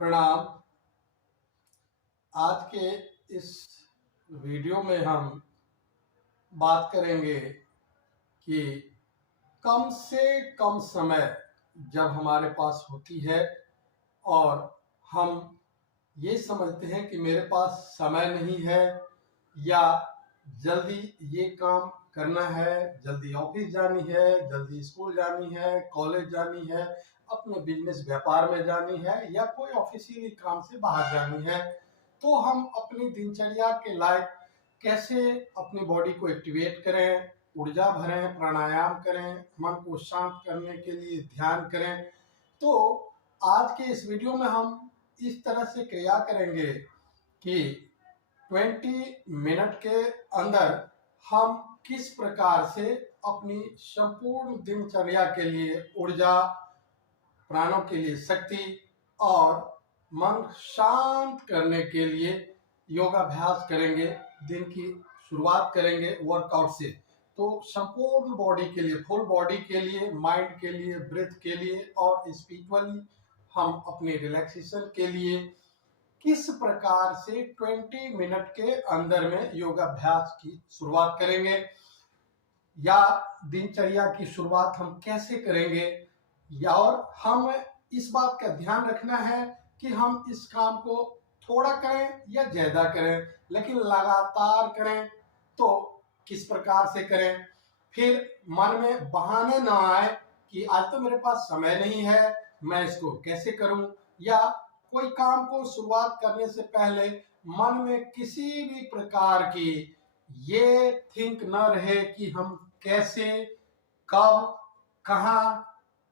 प्रणाम। आज के इस वीडियो में हम बात करेंगे कि कम से कम समय जब हमारे पास होती है और हम ये समझते हैं कि मेरे पास समय नहीं है या जल्दी ये काम करना है, जल्दी ऑफिस जानी है, जल्दी स्कूल जानी है, कॉलेज जानी है, अपने बिजनेस व्यापार में जानी है या कोई ऑफिशियली काम से बाहर जानी है, तो हम अपनी दिनचर्या के लायक कैसे अपनी बॉडी को एक्टिवेट करें, ऊर्जा भरें, प्राणायाम करें, मन को शांत करने के लिए ध्यान करें। तो आज के इस वीडियो में हम इस तरह से क्रिया करेंगे कि 20 मिनट के अंदर हम किस प्रकार से अपनी संपूर्ण दिनचर्या के लिए ऊर्जा, प्राणों के लिए शक्ति और मन शांत करने के लिए योगाभ्यास करेंगे। दिन की शुरुआत करेंगे वर्कआउट से। तो संपूर्ण बॉडी के लिए, फुल बॉडी के लिए, माइंड के लिए, ब्रेथ के लिए और स्पिरिचुअली हम अपने रिलैक्सेशन के लिए किस प्रकार से 20 मिनट के अंदर में योगाभ्यास की शुरुआत करेंगे या दिनचर्या की शुरुआत हम कैसे करेंगे, या और हम इस बात का ध्यान रखना है कि हम इस काम को थोड़ा करें या ज्यादा करें, लेकिन लगातार करें तो किस प्रकार से करें। फिर मन में बहाने ना आए कि आज तो मेरे पास समय नहीं है, मैं इसको कैसे करूं, या कोई काम को शुरुआत करने से पहले मन में किसी भी प्रकार की ये थिंक न रहे कि हम कैसे, कब, कहां,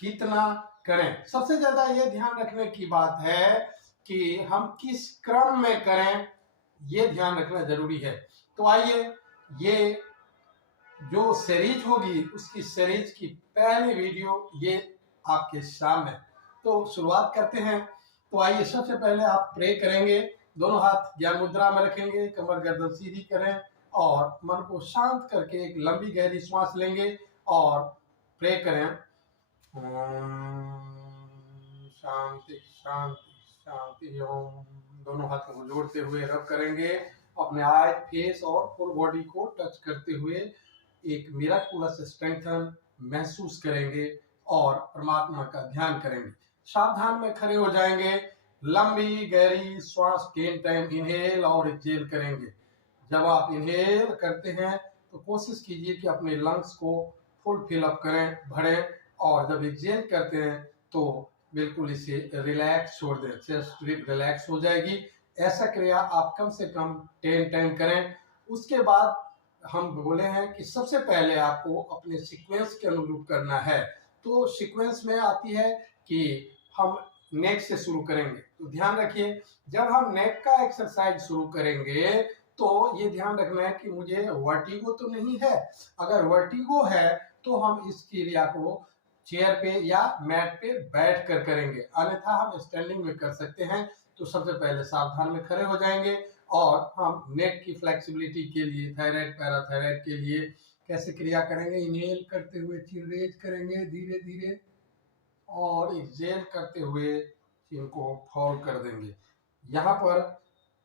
कितना करें। सबसे ज्यादा ये ध्यान रखने की बात है कि हम किस क्रम में करें, ये ध्यान रखना जरूरी है। तो आइए, ये जो सीरीज होगी उसकी सीरीज की पहली वीडियो ये आपके सामने। तो शुरुआत करते हैं। तो आइए, सबसे पहले आप प्रे करेंगे, दोनों हाथ ज्ञान मुद्रा में रखेंगे, कमर गर्दन सीधी करें और मन को शांत करके एक लंबी गहरी श्वास लेंगे और प्रे करें। शांति शांति शांति ओम। दोनों हाथों को जोड़ते हुए रब करेंगे, अपने आईज, फेस और फुल बॉडी को टच करते हुए एक मिराकुलस स्ट्रेंथन महसूस करेंगे और परमात्मा का ध्यान करेंगे। सावधान में खड़े हो जाएंगे, लंबी गहरी श्वास 10 टाइम इनहेल और एक्सहेल करेंगे। जब आप इनहेल करते हैं तो कोशिश कीजिए कि अपने लंग्स को फुल फिलअप करें, भरें, और जब एक्सहेल करते हैं तो बिल्कुल इसे रिलैक्स छोड़ दें, चेस्ट रिलैक्स हो जाएगी। ऐसा क्रिया आप कम से कम 10 टाइम करें। उसके बाद हम बोले हैं कि सबसे पहले आपको अपने सीक्वेंस के अनुरूप करना है। तो सीक्वेंस में आती है कि हम नेक से शुरू करेंगे। तो ध्यान रखिए, जब हम नेक का एक्सरसाइज शुरू करेंगे तो ये ध्यान रखना है कि मुझे वर्टिगो तो नहीं है। अगर वर्टिगो है तो हम इस क्रिया को चेयर पे या मैट पे बैठ कर करेंगे, अन्यथा हम स्टैंडिंग में कर सकते हैं। तो सबसे पहले सावधान में खड़े हो जाएंगे और हम नेक की फ्लेक्सिबिलिटी के लिए, थायराइड, पैराथायराइड के लिए कैसे क्रिया करेंगे। इनहेल करते हुए चिन रेज करेंगे धीरे धीरे और एक्सहेल करते हुए चिन को फॉल कर देंगे। यहाँ पर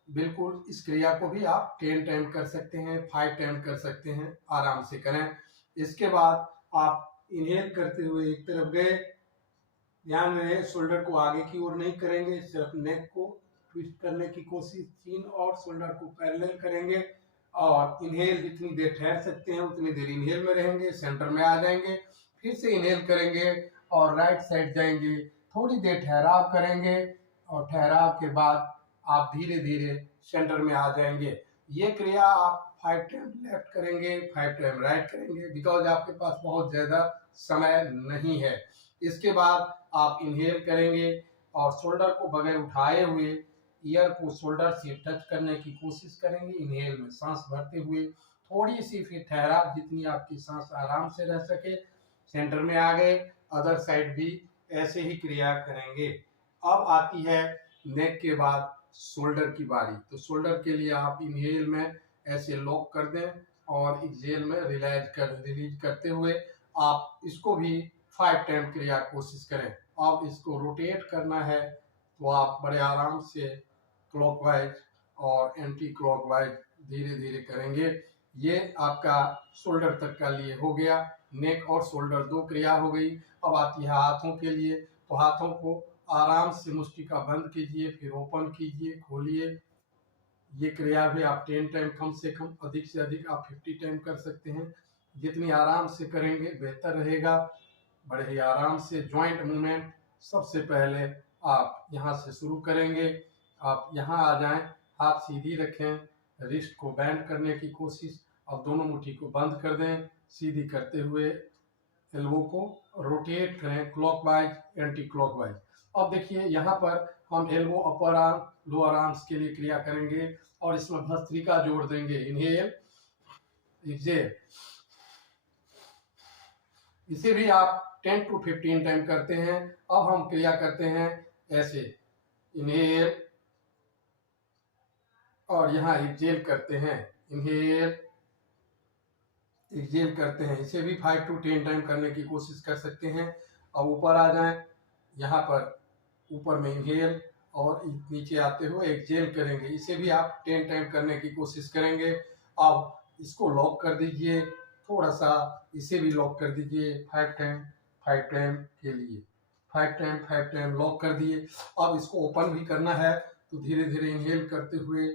बिल्कुल इस क्रिया को भी आप 10 टाइम कर सकते हैं, 5 टाइम कर सकते हैं, आराम से करें। इसके बाद आप इनहेल करते हुए एक तरफ गए, ध्यान रहे शोल्डर को आगे की ओर नहीं करेंगे, सिर्फ नेक को ट्विस्ट करने की कोशिश, चीन और शोल्डर को पैरेलल करेंगे और इनहेल जितनी देर ठहर सकते हैं उतनी देर इनहेल में रहेंगे, सेंटर में आ जाएंगे, फिर से इनहेल करेंगे और राइट साइड जाएंगे, थोड़ी देर ठहराव करेंगे और ठहराव के बाद आप धीरे धीरे सेंटर में आ जाएंगे। ये क्रिया आप 5 टाइम लेफ्ट करेंगे, 5 टाइम राइट करेंगे, बिकॉज आपके पास बहुत ज्यादा समय नहीं है। इसके बाद आप इनहेल करेंगे और शोल्डर को बगैर उठाए हुए ईयर को शोल्डर से टच करने की कोशिश करेंगे। इनहेल में सांस भरते हुए थोड़ी सी फिर ठहराव, जितनी आपकी सांस आराम से रह सके, सेंटर में आ गए। अदर साइड भी ऐसे ही क्रिया करेंगे। अब आती है नेक के बाद शोल्डर की बारी। तो शोल्डर के लिए आप इनहेल में ऐसे लॉक कर दें और एक्सहेल में रिलीज करते हुए आप इसको भी 5 टाइम क्रिया कोशिश करें। अब इसको रोटेट करना है तो आप बड़े आराम से क्लॉकवाइज और एंटी क्लॉकवाइज धीरे धीरे करेंगे। ये आपका शोल्डर तक का लिए हो गया। नेक और शोल्डर 2 क्रिया हो गई। अब आती है हाथों के लिए। तो हाथों को आराम से मुष्टिका बंद कीजिए, फिर ओपन कीजिए, खोलिए। ये क्रिया भी आप 10 टाइम, कम से कम, अधिक से अधिक आप 50 टाइम कर सकते हैं। जितनी आराम से करेंगे बेहतर रहेगा। बड़े ही आराम से जॉइंट मूवमेंट। सबसे पहले आप यहाँ से शुरू करेंगे। आप यहाँ आ जाएं, हाथ सीधी रखें, रिस्ट को बैंड करने की कोशिश। अब दोनों मुट्ठी को बंद कर दें, सीधी करते हुए एल्बो को रोटेट करें क्लॉकवाइज, एंटी क्लॉकवाइज। अब देखिए यहाँ पर हम elbow upper arm, lower arms के लिए क्रिया करेंगे और इसमें भस्त्रिका जोड़ देंगे। Inhale, exhale. इसे भी आप 10 to 15 टाइम करते हैं। अब हम क्रिया करते हैं ऐसे, इनहेल और यहाँ एक्सहेल करते हैं, इनहेल एक्सहेल करते हैं। इसे भी 5 to 10 टाइम करने की कोशिश कर सकते हैं। अब ऊपर आ जाएं, यहाँ पर ऊपर में इनहेल और नीचे आते हुए एक्सहेल करेंगे। इसे भी आप 10 टाइम करने की कोशिश करेंगे। अब इसको लॉक कर दीजिए, थोड़ा सा इसे भी लॉक कर दीजिए 5 टाइम, 5 टाइम के लिए 5 टाइम, 5 टाइम लॉक कर दिए। अब इसको ओपन भी करना है, तो धीरे धीरे इनहेल करते हुए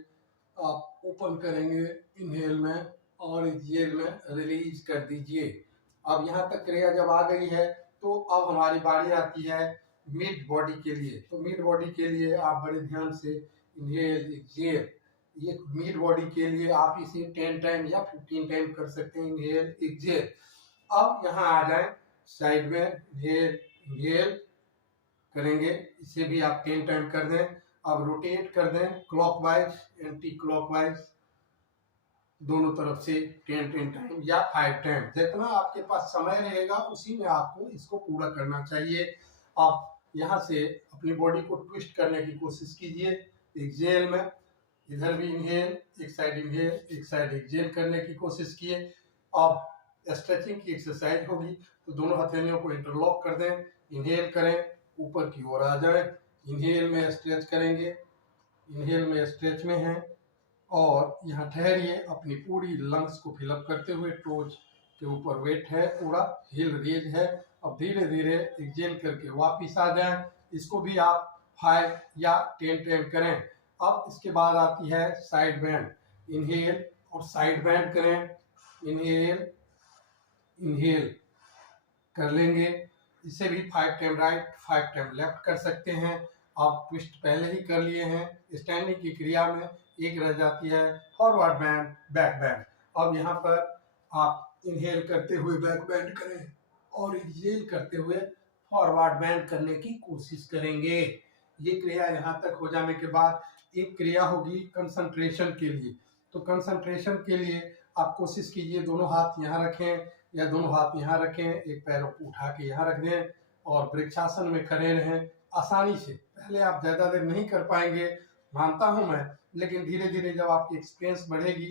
आप ओपन करेंगे इनहेल में और एक्सहेल में रिलीज कर दीजिए। अब यहाँ तक क्रिया जब आ गई है तो अब हमारी बारी आती है मिड बॉडी के लिए। तो मिड बॉडी के लिए आप बड़े ध्यान से इनहेल, एक्सहेल। ये मिड बॉडी के लिए आप इसे 10 टाइम या 15 टाइम कर सकते हैं, इनहेल, एक्सहेल। अब यहाँ आ जाए साइड में, इनहेल, इनहेल करेंगे। इसे भी आप 10 टाइम कर दें। अब रोटेट कर दें क्लॉकवाइज, एंटी क्लॉकवाइज, दोनों तरफ से 10 टाइम या 5 टाइम। जितना आपके पास समय रहेगा उसी में आपको इसको पूरा करना चाहिए। आप यहाँ से अपनी बॉडी को ट्विस्ट करने की कोशिश कीजिए एक्सहेल में। इधर भी इनहेल, एक साइड इनहेल, एक साइड एक्सहेल करने की कोशिश किए। अब स्ट्रेचिंग की एक्सरसाइज होगी, तो दोनों हथेलियों को इंटरलॉक कर दें, इनहेल करें, ऊपर की ओर आ जाए, इनहेल में स्ट्रेच करेंगे, इनहेल में स्ट्रेच में हैं और यहाँ ठहरिए। अपनी पूरी लंग्स को फिलअप करते हुए, टोज के ऊपर वेट है, पूरा हिल रेज है। अब धीरे धीरे एक्सहेल करके वापिस आ जाएं। इसको भी आप 5 या 10 टाइम करें। अब इसके बाद आती है साइड बैंड। इनहेल और साइड बैंड करें, इनहेल, इनहेल कर लेंगे। इसे भी 5 टाइम राइट, 5 टाइम लेफ्ट कर सकते हैं। आप ट्विस्ट पहले ही कर लिए हैं। स्टैंडिंग की क्रिया में एक रह जाती है फॉरवर्ड बैंड, बैक बैंड। अब यहाँ पर आप इनहेल करते हुए बैक बैंड करें और एक्सहेल करते हुए फॉरवर्ड बैंड करने की कोशिश करेंगे। ये क्रिया यहाँ तक हो जाने के बाद एक क्रिया होगी कंसंट्रेशन के लिए। तो कंसंट्रेशन के लिए आप कोशिश कीजिए दोनों हाथ यहाँ रखें या दोनों हाथ यहाँ रखें, एक पैरों को उठा के यहाँ रख दें और वृक्षासन में खड़े रहें आसानी से। पहले आप ज़्यादा देर नहीं कर पाएंगे, मानता हूँ मैं, लेकिन धीरे धीरे जब आपकी एक्सपीरियंस बढ़ेगी,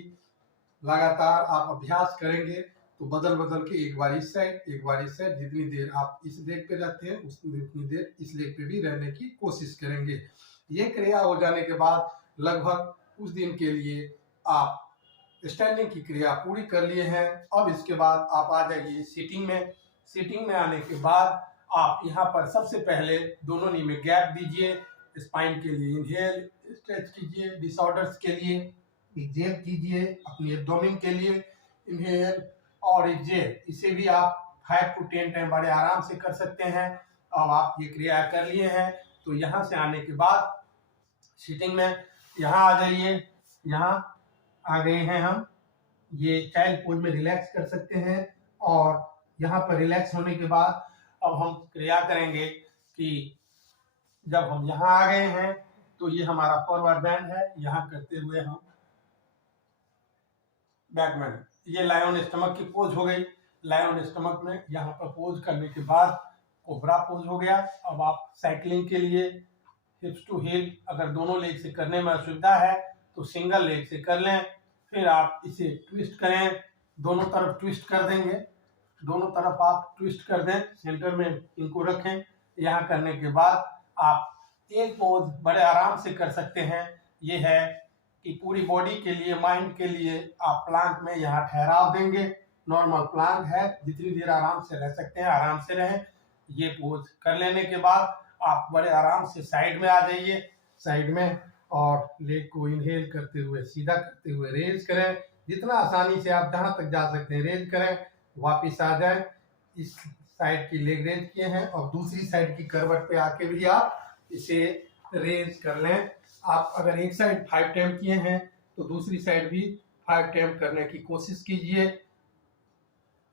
लगातार आप अभ्यास करेंगे, तो बदल बदल के एक बार इस साइड, एक बार इस साइड, जितनी देर आप इस लेग पे रहते हैं उतनी देर इस लेग पे भी रहने की कोशिश करेंगे। ये क्रिया हो जाने के बाद लगभग कुछ दिन के लिए आप स्टैंडिंग की क्रिया पूरी कर लिए हैं। अब इसके बाद आप आ जाइए सीटिंग में। सीटिंग में आने के बाद आप यहाँ पर सबसे पहले दोनों नी में गैप दीजिए। स्पाइन के लिए इनहेल स्ट्रेच कीजिए, डिसऑर्डर्स के लिए एक्सहेल कीजिए, अपनी एब्डोमेन के लिए इनहेल और एक्सहेल। इसे भी आप 5 to 10 टाइम बड़े आराम से कर सकते हैं। अब आप ये क्रिया कर लिए हैं, तो यहाँ से आने के बाद सीटिंग में यहाँ आ जाइए। यहाँ आ गए हैं हम, ये चाइल्ड पोज में रिलैक्स कर सकते हैं और यहाँ पर रिलैक्स होने के बाद अब हम क्रिया करेंगे कि जब हम यहाँ आ गए हैं तो ये हमारा फॉरवर्ड बैंड है, यहाँ करते हुए हम बैक बैंड। ये लायन स्टमक की पोज हो गई। लायन स्टमक में यहाँ पर पोज करने के बाद कोबरा पोज हो गया। अब आप साइकिलिंग के लिए हिप्स टू हिल, अगर दोनों लेग से करने में असुविधा है तो सिंगल लेग से कर लें। फिर आप इसे ट्विस्ट करें, दोनों तरफ ट्विस्ट कर देंगे, दोनों तरफ आप ट्विस्ट कर दें, सेंटर में इनको रखें। यहाँ करने के बाद आप एक पोज बड़े आराम से कर सकते हैं, ये है कि पूरी बॉडी के लिए, माइंड के लिए आप प्लांक में यहाँ ठहराव देंगे। नॉर्मल प्लांक है, जितनी देर आराम से रह सकते हैं आराम से रहें। ये पोज कर लेने के बाद आप बड़े आराम से साइड में आ जाइए, साइड में, और लेग को इनहेल करते हुए सीधा करते हुए रेज करें। जितना आसानी से आप जहाँ तक जा सकते हैं रेज करें, वापिस आ जाएं। इस साइड की लेग रेज किए हैं और दूसरी साइड की करवट पे आके भी आप इसे रेज कर लें। आप अगर एक साइड 5 टाइम किए हैं तो दूसरी साइड भी 5 टाइम करने की कोशिश कीजिए,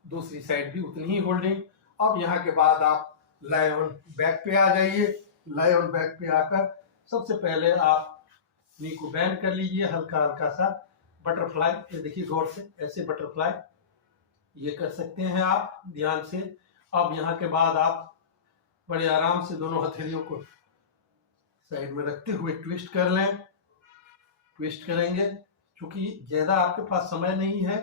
दूसरी साइड भी उतनी ही होल्डिंग। अब यहाँ के बाद आप लाई ऑन बैक पे आ जाइए। लाई ऑन बैक पे आकर सबसे पहले आप नी को बेंड कर लीजिए, हल्का हल्का सा बटरफ्लाई, ये देखिए गौर से, ऐसे बटरफ्लाई ये कर सकते हैं आप ध्यान से। अब यहाँ के बाद आप बड़े आराम से दोनों हथेलियों को साइड में रखते हुए ट्विस्ट कर लें। ट्विस्ट करेंगे, क्योंकि ज़्यादा आपके पास समय नहीं है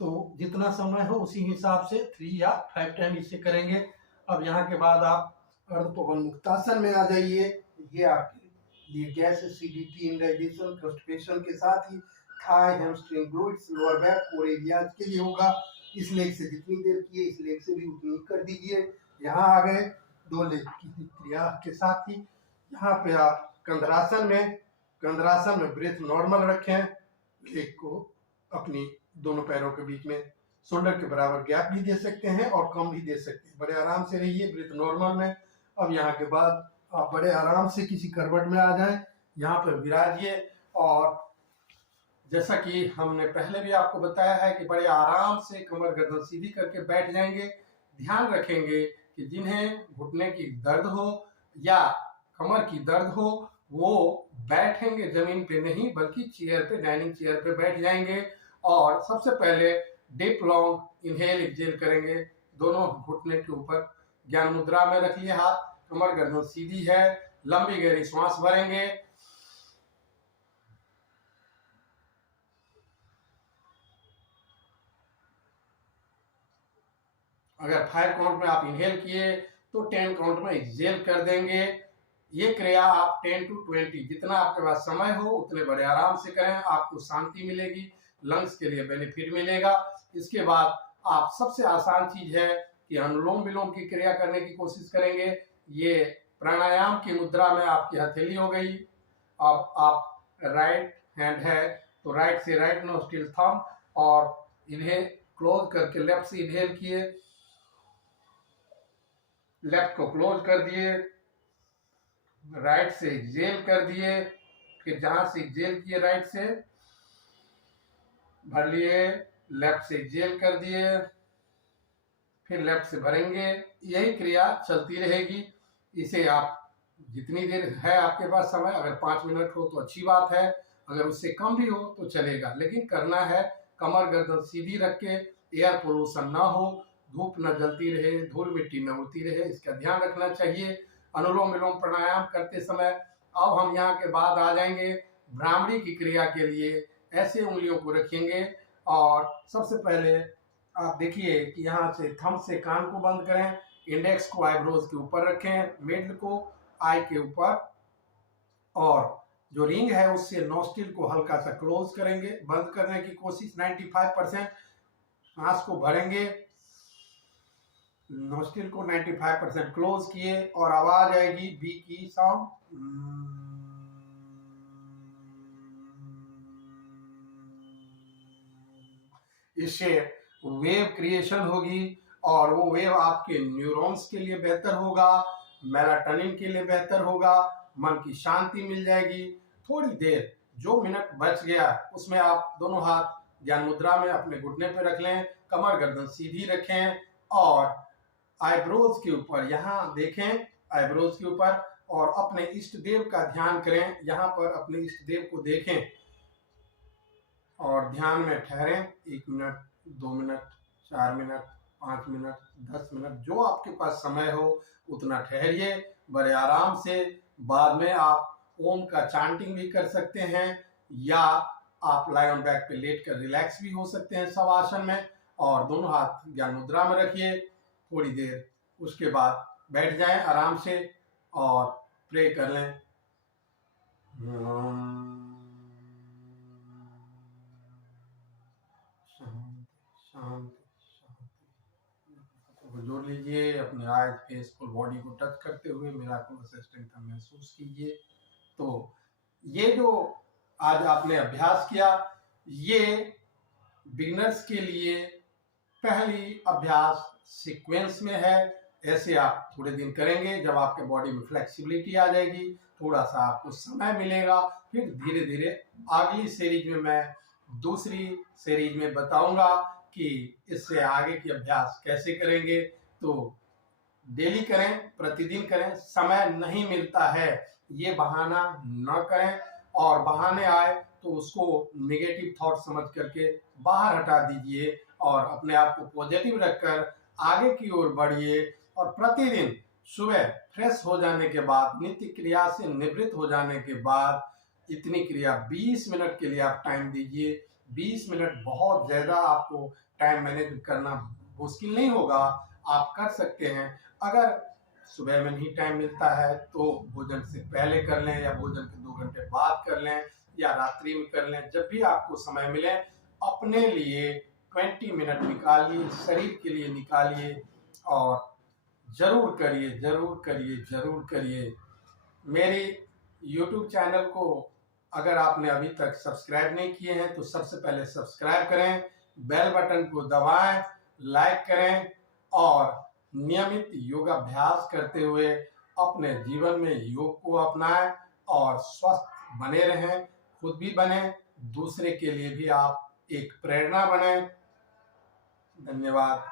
तो जितना समय हो उसी हिसाब से 3 या 5 टाइम इसे करेंगे। अब यहाँ के बाद आप अर्धपवन मुक्तासन में आ जाइए। ये आपके लिए गैस एसिडिटी, इंडाइजेशन, कॉन्स्टिपेशन के साथ ही thigh, hamstring, glutes, lower back, core areas के लिए होगा। इस लेग से जितनी देर किए इस लेग से भी उतनी कर दीजिए। यहाँ आ गए 2 लेग की क्रिया के साथ ही यहाँ पे आप कंधरासन में ब्रेथ नॉर्मल रखें, लेग को अपनी दोनों पैरों के बीच में शोल्डर के बराबर गैप भी दे सकते हैं और कम भी दे सकते हैं। बड़े आराम से रहिए ब्रेथ नॉर्मल में। अब यहाँ के बाद आप बड़े आराम से किसी करवट में आ जाएं, यहाँ पर विराजिए। और जैसा कि हमने पहले भी आपको बताया है कि बड़े आराम से कमर गर्दन सीधी करके बैठ जाएंगे। ध्यान रखेंगे कि जिन्हें घुटने की दर्द हो या कमर की दर्द हो वो बैठेंगे जमीन पे नहीं, बल्कि चेयर पे, डाइनिंग चेयर पे बैठ जाएंगे। और सबसे पहले डीप लॉन्ग इनहेल एक्सहेल करेंगे, दोनों घुटने के ऊपर ज्ञान मुद्रा में रखिए हाथ, कमर गर्दन सीधी है, लंबी गहरी श्वास भरेंगे। अगर 5 काउंट में आप इनहेल किए तो 10 काउंट में एक्सहेल कर देंगे। ये क्रिया आप 10 to 20 जितना आपके पास समय हो उतने बड़े आराम से करें, आपको शांति मिलेगी, लंग्स के लिए बेनिफिट मिलेगा। इसके बाद आप सबसे आसान चीज है कि अनुलोम विलोम की क्रिया करने की कोशिश करेंगे। ये प्राणायाम की मुद्रा में आपकी हथेली हो गई। अब आप राइट हैंड है तो राइट से राइट नोस्ट्रिल थंब, और इन्हें क्लोज करके लेफ्ट से इनहेल किए, लेफ्ट को क्लोज कर दिए, राइट से एक्सहेल कर दिए, फिर जहां से एक्सहेल किए राइट से भर लिए, लेफ्ट से एक्सहेल कर दिए, फिर लेफ्ट से भरेंगे। यही क्रिया चलती रहेगी। इसे आप जितनी देर है आपके पास समय, अगर 5 मिनट हो तो अच्छी बात है, अगर उससे कम भी हो तो चलेगा, लेकिन करना है कमर गर्दन सीधी रख के, एयर पोल्यूशन ना हो, धूप न जलती रहे, धूल मिट्टी न उड़ती रहे, इसका ध्यान रखना चाहिए अनुलोम विलोम प्राणायाम करते समय। अब हम यहाँ के बाद आ जाएंगे भ्रामरी की क्रिया के लिए। ऐसे उंगलियों को रखेंगे और सबसे पहले आप देखिए कि यहाँ से थंब से कान को बंद करें, इंडेक्स को आईब्रोज के ऊपर रखें, मिडल को आई के ऊपर, और जो रिंग है उससे नोस्ट्रिल को हल्का सा क्लोज करेंगे, बंद करने की कोशिश 95%। सांस को भरेंगे, नोस्ट्रिल को 95% क्लोज किए और आवाज आएगी बी की साउंड। इससे वेव क्रिएशन होगी और वो वेव आपके न्यूरॉन्स के लिए बेहतर होगा, मेलाटोनिन के लिए बेहतर होगा, मन की शांति मिल जाएगी। थोड़ी देर जो मिनट बच गया उसमें आप दोनों हाथ ज्ञान मुद्रा में अपने घुटने पे रख लें, कमर गर्दन सीधी रखें और आईब्रोज के ऊपर यहाँ देखें, आईब्रोज के ऊपर, और अपने इष्ट देव का ध्यान करें। यहाँ पर अपने इष्ट देव को देखें और ध्यान में ठहरें। 1 minute, 2 minute, 4 minute, 5 minute, 10 minute, जो आपके पास समय हो उतना ठहरिए बड़े आराम से। बाद में आप ओम का चांटिंग भी कर सकते हैं या आप लाई ऑन बैक पे लेट कर रिलैक्स भी हो सकते हैं सब आसन में, और दोनों हाथ ज्ञान मुद्रा में रखिए थोड़ी देर, उसके बाद बैठ जाएं आराम से और प्रे कर लें। शांति शांति शांति। जोड़ लीजिए, अपने आइज फेस फुल बॉडी को टच करते हुए मिराकुलस स्ट्रेंथ महसूस कीजिए। तो ये जो आज आपने अभ्यास किया, ये बिगिनर्स के लिए पहली अभ्यास सीक्वेंस में है। ऐसे आप थोड़े दिन करेंगे, जब आपके बॉडी में फ्लेक्सिबिलिटी आ जाएगी, थोड़ा सा आपको समय मिलेगा, फिर धीरे धीरे अगली सीरीज में मैं दूसरी सीरीज में बताऊंगा कि इससे आगे की अभ्यास कैसे करेंगे। तो डेली करें, प्रतिदिन करें। समय नहीं मिलता है ये बहाना न करें, और बहाने आए तो उसको नेगेटिव थॉट समझ करके बाहर हटा दीजिए और अपने आप को पॉजिटिव रखकर आगे की ओर बढ़िए। और प्रतिदिन सुबह फ्रेश हो जाने के बाद, नित्य क्रिया से निवृत्त हो जाने के बाद इतनी क्रिया 20 मिनट के लिए आप टाइम दीजिए। 20 मिनट बहुत ज़्यादा आपको टाइम मैनेज करना मुश्किल नहीं होगा, आप कर सकते हैं। अगर सुबह में नहीं टाइम मिलता है तो भोजन से पहले कर लें, या भोजन के 2 घंटे बाद कर लें, या रात्रि में कर लें। जब भी आपको समय मिले अपने लिए 20 मिनट निकालिए, शरीर के लिए निकालिए, और जरूर करिए, जरूर करिए, जरूर करिए। मेरी YouTube चैनल को अगर आपने अभी तक सब्सक्राइब नहीं किए हैं तो सबसे पहले सब्सक्राइब करें, बेल बटन को दबाएं, लाइक करें, और नियमित योगाभ्यास करते हुए अपने जीवन में योग को अपनाएं और स्वस्थ बने रहें। खुद भी बने, दूसरे के लिए भी आप एक प्रेरणा बने। धन्यवाद।